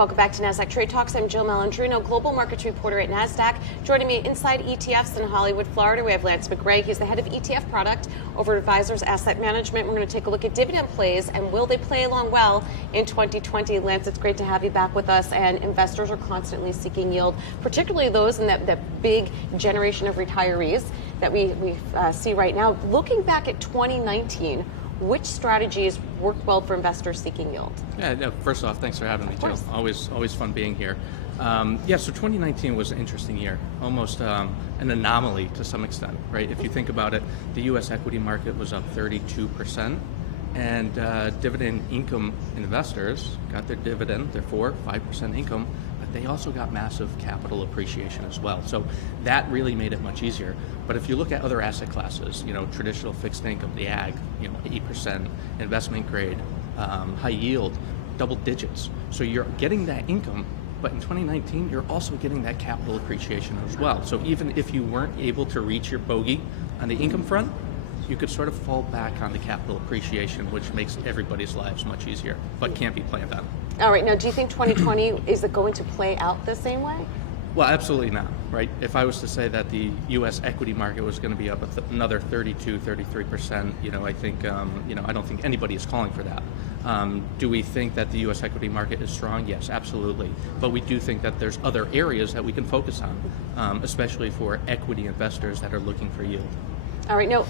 Welcome back to Nasdaq Trade Talks. I'm Jill Malandrino, global markets reporter at Nasdaq. Joining me inside ETFs in Hollywood, Florida, we have Lance McGray. He's the head of ETF Product over Advisors Asset Management. We're going to take a look at dividend plays and will they play along well in 2020. Lance, it's great to have you back with us. And investors are constantly seeking yield, particularly those in that big generation of retirees that we see right now. Looking back at 2019, which strategies worked well for investors seeking yield? Yeah, no, first off, thanks for having me, Jill. Always fun being here. So 2019 was an interesting year, almost an anomaly to some extent, right? If you think about it, the U.S. equity market was up 32%, and dividend income investors got their dividend, their 4-5% income, but they also got massive capital appreciation as well. So that really made it much easier. But if you look at other asset classes, traditional fixed income, the ag, 8%, investment grade, high yield, double digits. So you're getting that income, but in 2019, you're also getting that capital appreciation as well. So even if you weren't able to reach your bogey on the income front, you could sort of fall back on the capital appreciation, which makes everybody's lives much easier, but can't be planned on. All right, now do you think 2020, is it going to play out the same way? Well, absolutely not, right? If I was to say that the U.S. equity market was going to be up another 33%, I think, I don't think anybody is calling for that. Do we think that the U.S. equity market is strong? Yes, absolutely. But we do think that there's other areas that we can focus on, especially for equity investors that are looking for yield. All right, now,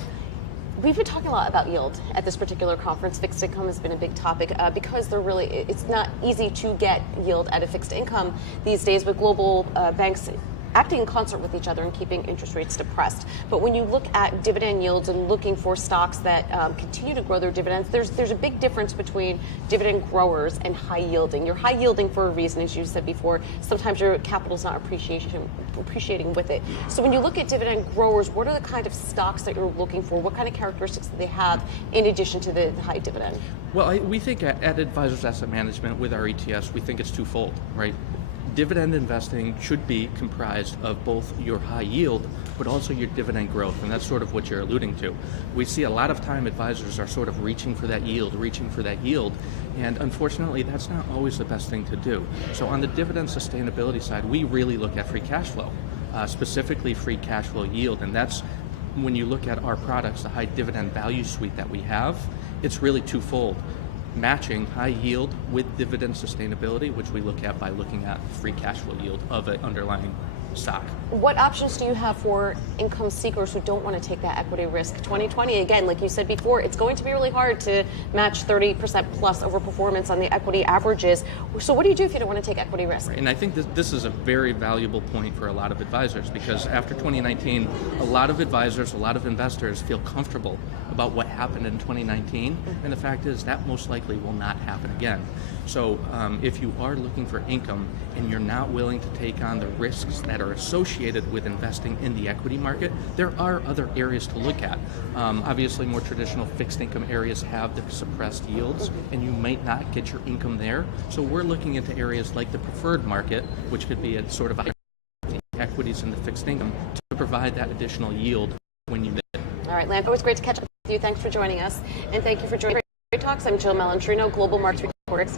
we've been talking a lot about yield at this particular conference. Fixed income has been a big topic because it's not easy to get yield at a fixed income these days with global banks acting in concert with each other and keeping interest rates depressed. But when you look at dividend yields and looking for stocks that continue to grow their dividends, there's a big difference between dividend growers and high yielding. You're high yielding for a reason, as you said before. Sometimes your capital's not appreciating with it. So when you look at dividend growers, what are the kind of stocks that you're looking for? What kind of characteristics do they have in addition to the high dividend? Well, we think at Advisors Asset Management with our ETFs, we think it's twofold, right? Dividend investing should be comprised of both your high yield, but also your dividend growth, and that's sort of what you're alluding to. We see a lot of time advisors are sort of reaching for that yield, and unfortunately that's not always the best thing to do. So on the dividend sustainability side, we really look at free cash flow, specifically free cash flow yield, and that's when you look at our products, the high dividend value suite that we have, it's really twofold. Matching high yield with dividend sustainability, which we look at by looking at free cash flow yield of an underlying stock. What options do you have for income seekers who don't want to take that equity risk? 2020, again, like you said before, it's going to be really hard to match 30% plus over performance on the equity averages. So what do you do if you don't want to take equity risk? Right. And I think this is a very valuable point for a lot of advisors, because after 2019, a lot of advisors, a lot of investors feel comfortable about what happened in 2019, and the fact is that most likely will not happen again. So if you are looking for income and you're not willing to take on the risks that are associated with investing in the equity market, there are other areas to look at. Obviously, more traditional fixed income areas have the suppressed yields, and you might not get your income there. So we're looking into areas like the preferred market, which could be a sort of a equities in the fixed income to provide that additional yield when you need it. All right, Lance, always great to catch up with you. Thanks for joining us, and thank you for joining Trade Talks. I'm Jill Malandrino, global markets reporter.